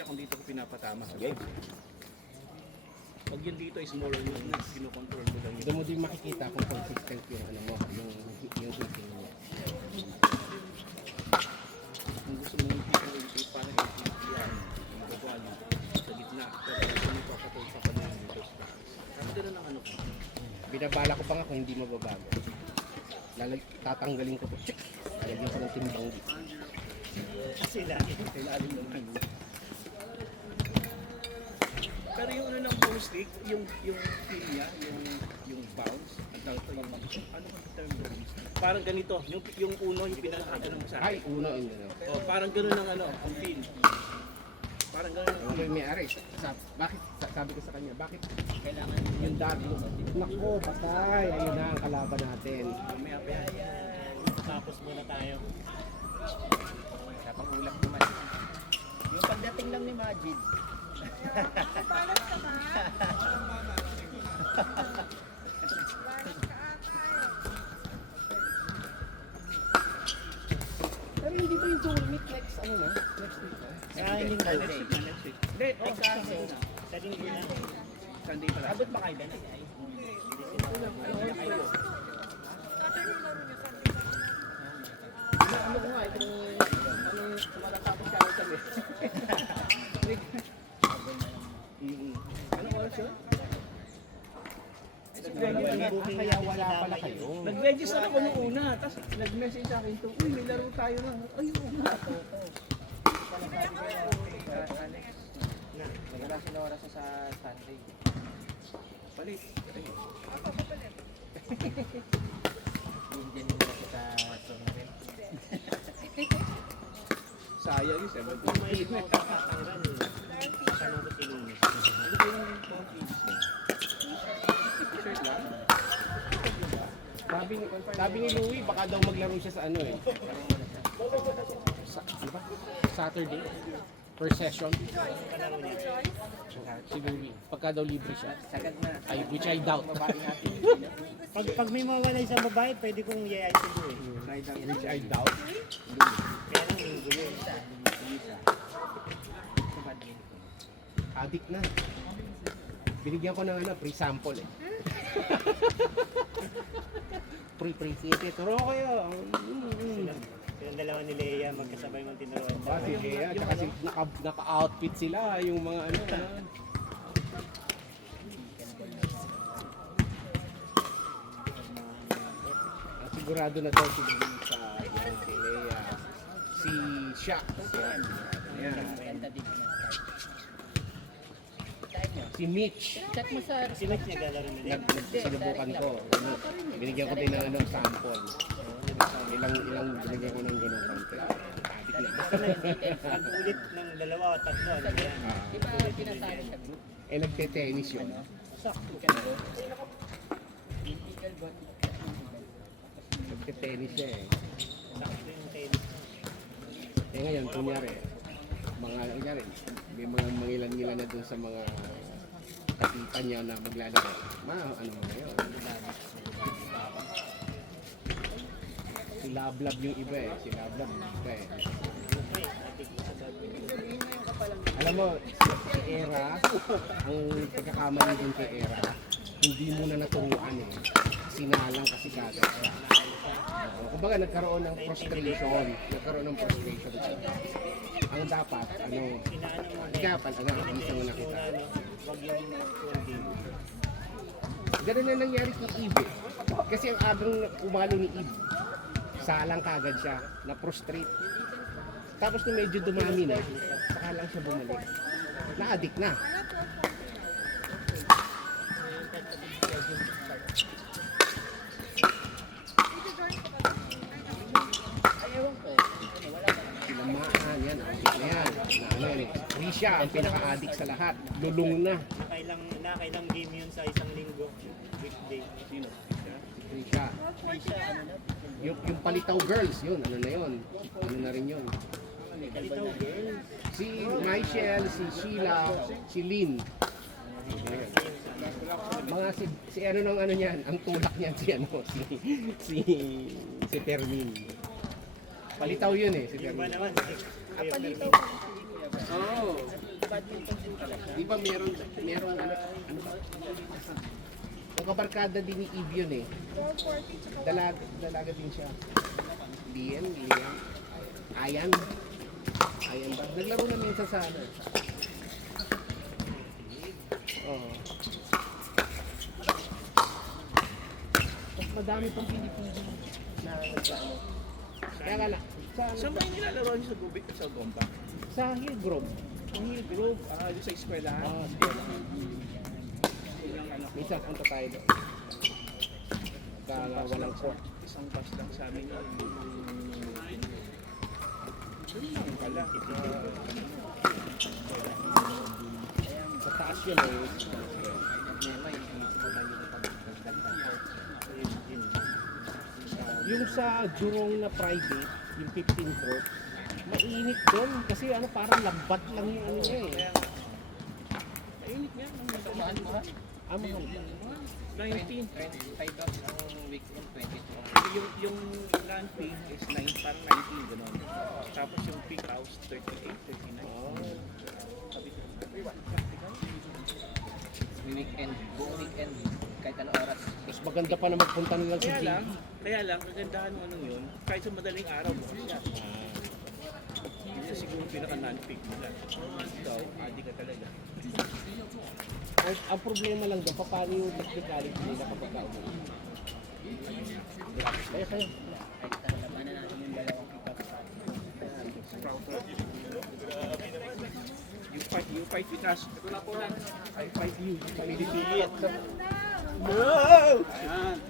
siya kung dito ko pinapatama. Okay. Pag yun dito is more yung kinokontrol mo lang yun. Doon mo din makikita kung consistent yung ano mo, yung hitting mo. Kung gusto mo yung hitting mo, parang yung yan, yung batuan sa gitna. Pero gusto mo ipapatol sa kanila dito. Kasi gano'n ang ano ko. Binabala ko pa nga kung hindi mababago. Tatanggalin ko to. Lalagyan ko ng timbang dito. Kasi ilalim naman. Pero yung ano ng bone stick, yung feel niya, yung bounce, ang tawag ko yung ano ang term bone stick? Parang ganito, yung uno, yung pinaka-ano mo sa akin. Ay, uno yun. Oh, parang gano'n ang ano, ang feel. Parang gano'n ang Okay, may ari. Bakit, sabi ko sa kanya, bakit kailangan yung dati? Nako, patay. Ayun na ang kalaban natin. may apel. Tapos muna tayo. Kapag ulap naman. Yung pagdating lang ni Majid. Pero hindi ba yung tournament next, ano na? Next week na? Kaya yung Next week. Hindi, kaso, sa linggo na. Sunday pala. Abot ba kayo na? Ano ko nga, itong tumalatapos siya ako sabi. Anong oras yun? Kaya wala pala kayo. Nag-register ako nung una, tapos nag-message sa akin ito, uy, may laro tayo na. Ay, oo nga. Wala sila oras sa Sunday. Palit. Hindi nila sa tournament. Sayang yun, 7. May mga kakatanggal. Ano ko sinunis? Ano ba yung coffee? Shirt lang? Sabi ni Louie, baka daw maglaro siya sa ano eh. Diba? Saturday. Per session. Si Louie. Pagka daw libre siya. Sagad na. Ay, which I doubt. Pag may mawala isang babae, pwede kong i-ay siguro eh. Which I doubt. Kaya lang linggo yun. Addict na. Binigyan ko ng ano, free sample eh. Free. Sige, turo kayo. Yung dalawa ni Leia magkasabay mong tinuruan. Si Lea, tsaka naka-outfit sila, yung mga ano. Sigurado na daw si Lisa, si Lea, si Shaq. Ayan. Si Mitch. Si Max naglalaro ni Leia. Sinubukan ko. Ano, binigyan ko din ng ano, sample. Ilang binigyan ko ng ganun konti. Adik na. Basta ang ulit ng dalawa o tatlo. Ano yan? Nagte-tennis yun. Sakto. Nagte-tennis siya eh. Sakto yung tennis. Ngayon, kunyari, may mga mangilan-ngilan na dun sa mga katipan niya na maglalaro. Ano mo ngayon? Si Lablab yung iba eh. Si Lablab yung iba eh. Alam mo, si Era, ang pagkakamali din kay Era, hindi mo na naturuan eh. Sinalang kasi kagad siya. Kumbaga nagkaroon ng frustration. Siya. Ang dapat, isa mo nakita. Wag yung holding. Ganun na nangyari kay Eve eh. Kasi ang abang umalo ni Eve, salang kagad siya, na-frustrate. Tapos nung medyo dumami na, saka lang siya bumalik. Na-addict na. Silamaan, yan, addict na yan. Risha, ang pinaka-addict sa lahat. Lulong na. Nakailang game yun sa isang linggo. Weekday. Sino? Risha. Yung Palitaw Girls, yun, ano na yun. Ano na rin yun. Palitaw girls. Si Michelle, si Sheila, si Lynn. Mga si ano nang ano niyan, ang tulak niyan si Fermin. Palitaw yun eh, si Yung ba Fermin. naman? Oh. badminton din pala siya. Di ba meron ano ba? Yung kabarkada din ni Eve yun eh. Dalaga din siya. Lian. Ayan ba? Naglaro na minsan sa ano. Oo. Mas madami pang Pilipino na nagkaano. Kaya nga lang, Saan ba yung nilalaro niyo sa Gubik at sa Gomba? sa Hillgrove. Ang Hill Grove, doon sa eskwelahan. Yun ang ano. Minsan punta tayo doon. Kaya walang court. Isang bus lang sa amin yun. Doon lang pala. Sa taas yun eh. Yung sa Jurong na private, yung 15 court, mainit doon kasi ano parang lambat lang yung ano niya eh. Ayunit nga. Saan mo ha? Mahal. 19. 25 ang weekend, 22. Yung land fee is 9 par 19, gano'n. Tapos yung peak house, 38, 39. Oh. Weekend, buong weekend, kahit anong oras. Mas maganda pa na magpunta na lang sa Kaya lang, kagandahan mo anong yun, kahit sa madaling araw mo siya. Yun yung siguro pinaka non-peak nila. So, adi ka talaga. Ang problema lang doon, paano yung technicality nila kapag kauwi. Kaya. Kahit talabanan natin yung dalawang pick-up. You fight with us. I fight you. Pilipilit. No!